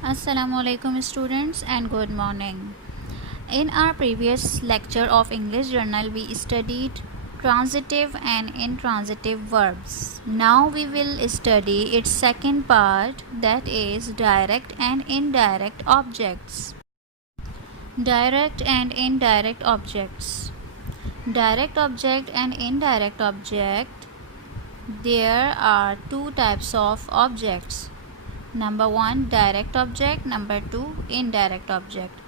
Assalamualaikum students and good morning. In our previous lecture of English journal we studied transitive and intransitive verbs. Now we will study its second part, that is direct and indirect objects. Direct and indirect objects. Direct object and indirect object. There are two types of objects. Number 1 direct object, number 2 indirect object.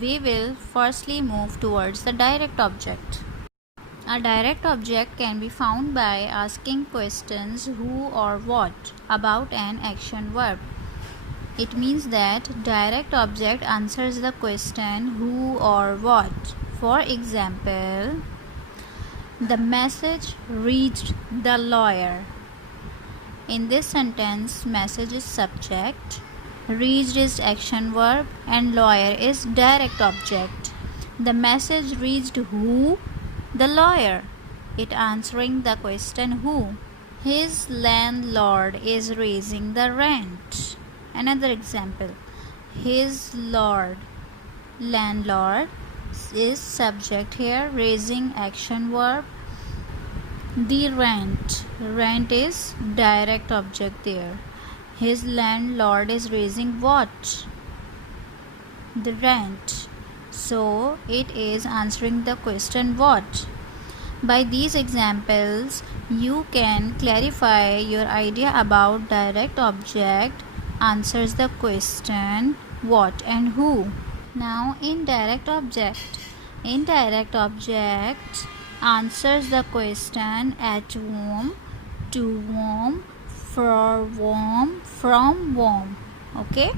We will firstly move towards the direct object. A direct object can be found by asking questions who or what about an action verb. It means that direct object answers the question who or what. For example, the message reached the lawyer. In this sentence, message is subject, reached is action verb, and lawyer is direct object. The message reached who? The lawyer. It answering the question who. His landlord is raising the rent. Another example. His landlord is subject here, raising action verb. The rent is direct object there. His landlord is raising what? The rent. So it is answering the question what. By these examples you can clarify your idea about direct object answers the question what and who. Now indirect object. Indirect object answers the question at whom, to whom, for whom, from whom. Okay.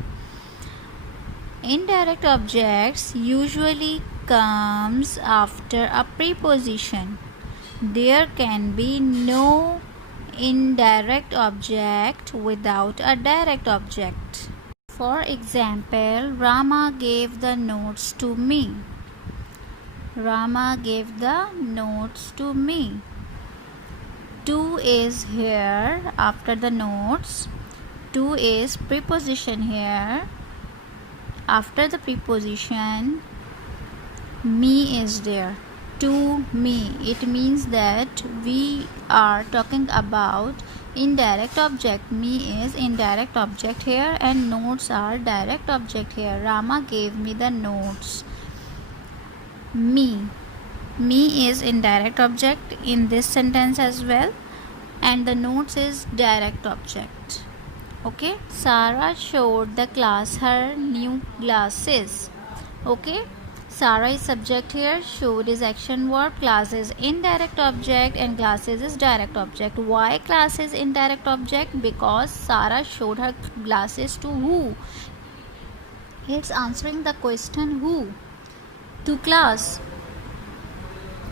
Indirect objects usually comes after a preposition. There can be no indirect object without a direct object. For example, Rama gave the notes to me. Rama gave the notes to me. To is here after the notes. To is preposition here. After the preposition, me is there. To me. It means that we are talking about indirect object. Me is indirect object here and notes are direct object here. Rama gave me the notes. Me is indirect object in this sentence as well, and the notes is direct object. Okay. Sarah showed the class her new glasses. Okay. Sarah is subject here, showed is action verb, class is indirect object, and glasses is direct object. Why class is indirect object? Because Sarah showed her glasses to who? It's answering the question who? To class.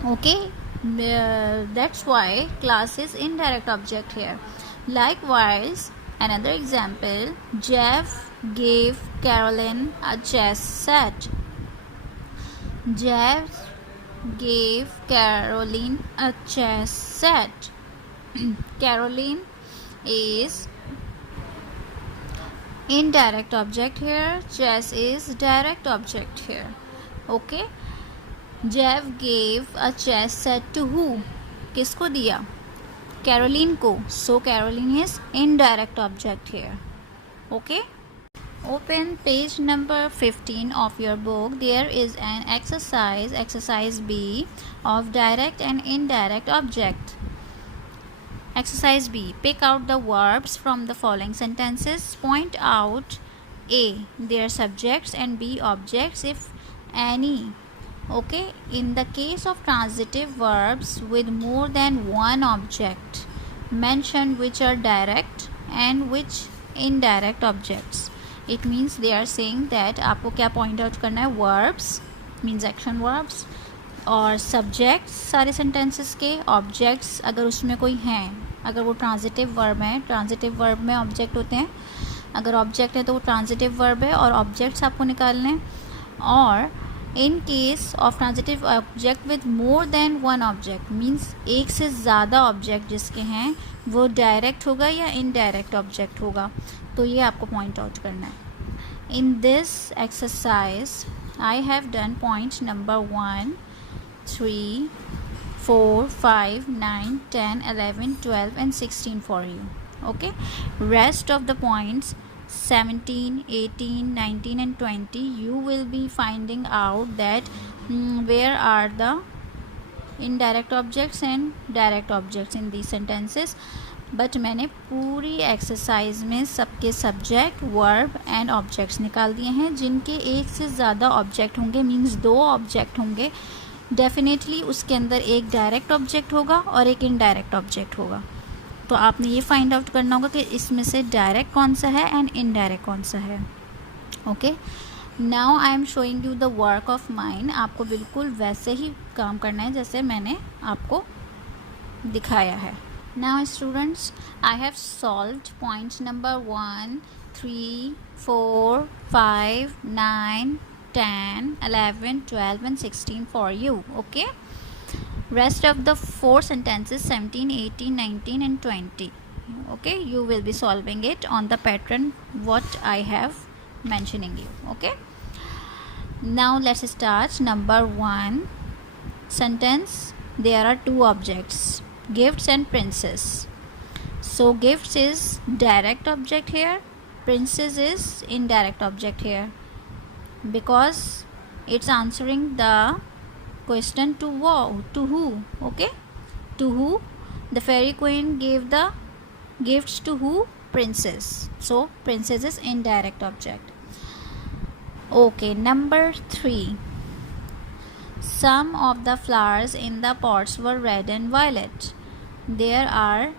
Okay. That's why class is indirect object here. Likewise, another example, Jeff gave Caroline a chess set. Jeff gave Caroline a chess set. Caroline is indirect object here. Chess is direct object here. Okay. Jeff gave a chess set to who? किसको दिया? Caroline को. So Caroline is indirect object here. Okay. Open page number 15 of your book. There is an exercise B of direct and indirect object. Exercise B. Pick out the verbs from the following sentences. Point out A, their subjects, and B, objects if any. Okay. In the case of transitive verbs with more than one object, mention which are direct and which indirect objects. It means they are saying that आपको क्या point out करना है? Verbs means action verbs और subjects सारे sentences के, objects अगर उसमें कोई हैं, अगर वो transitive verb है, transitive verb में object होते हैं, अगर object है तो वो transitive verb है और objects आपको निकालने हैं. और in case of transitive object with more than one object means एक से ज़्यादा object जिसके हैं वो direct होगा या indirect object होगा, तो ये आपको point out करना है. In this exercise, I have done point number 1, 3, 4, 5, 9, 10, 11, 12 and 16 for you. Okay, rest of the points 17, 18, 19 and 20 you will be finding out that where are the indirect objects and direct objects in these sentences. But मैंने पूरी exercise में सबके subject verb and objects निकाल दिए हैं जिनके एक से ज़्यादा ऑब्जेक्ट होंगे, मींस 2 ऑब्जेक्ट होंगे, डेफिनेटली उसके अंदर एक डायरेक्ट ऑब्जेक्ट होगा और एक इनडायरेक्ट ऑब्जेक्ट होगा. तो आपने ये फाइंड आउट करना होगा कि इसमें से डायरेक्ट कौन सा है एंड इनडायरेक्ट कौन सा है. Okay, now I am showing you the work of mine. आपको बिल्कुल वैसे ही काम करना है जैसे मैंने आपको दिखाया है. Now students, I have solved points number 1, 3, 4, 5, 9, 10, 11, 12 and 16 for you. Okay, rest of the 4 sentences 17, 18, 19 and 20. Okay, you will be solving it on the pattern what I have mentioning you. Okay, now let's start. Number 1 sentence, there are 2 objects, gifts and princess. So gifts is direct object here, princess is indirect object here, because it's answering the question to who. Okay, to who? The fairy queen gave the gifts to who? Princess. So princess is indirect object. Okay, number 3, some of the flowers in the pots were red and violet. There are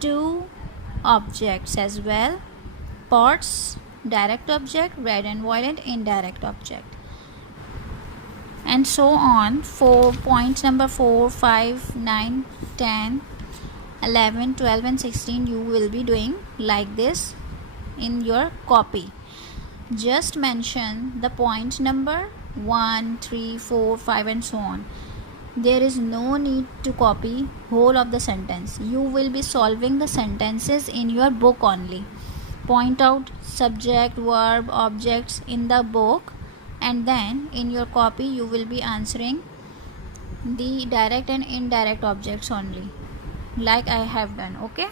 2 objects as well. Pots, direct object, red and violet, indirect object, and so on. For points number 4, 5, 9, 10, 11, 12 and 16 you will be doing like this in your copy. Just mention the point number 1, 3, 4, 5 and so on. There is no need to copy whole of the sentence. You will be solving the sentences in your book only. Point out subject, verb, objects in the book, and then in your copy you will be answering the direct and indirect objects only, like I have done. Okay.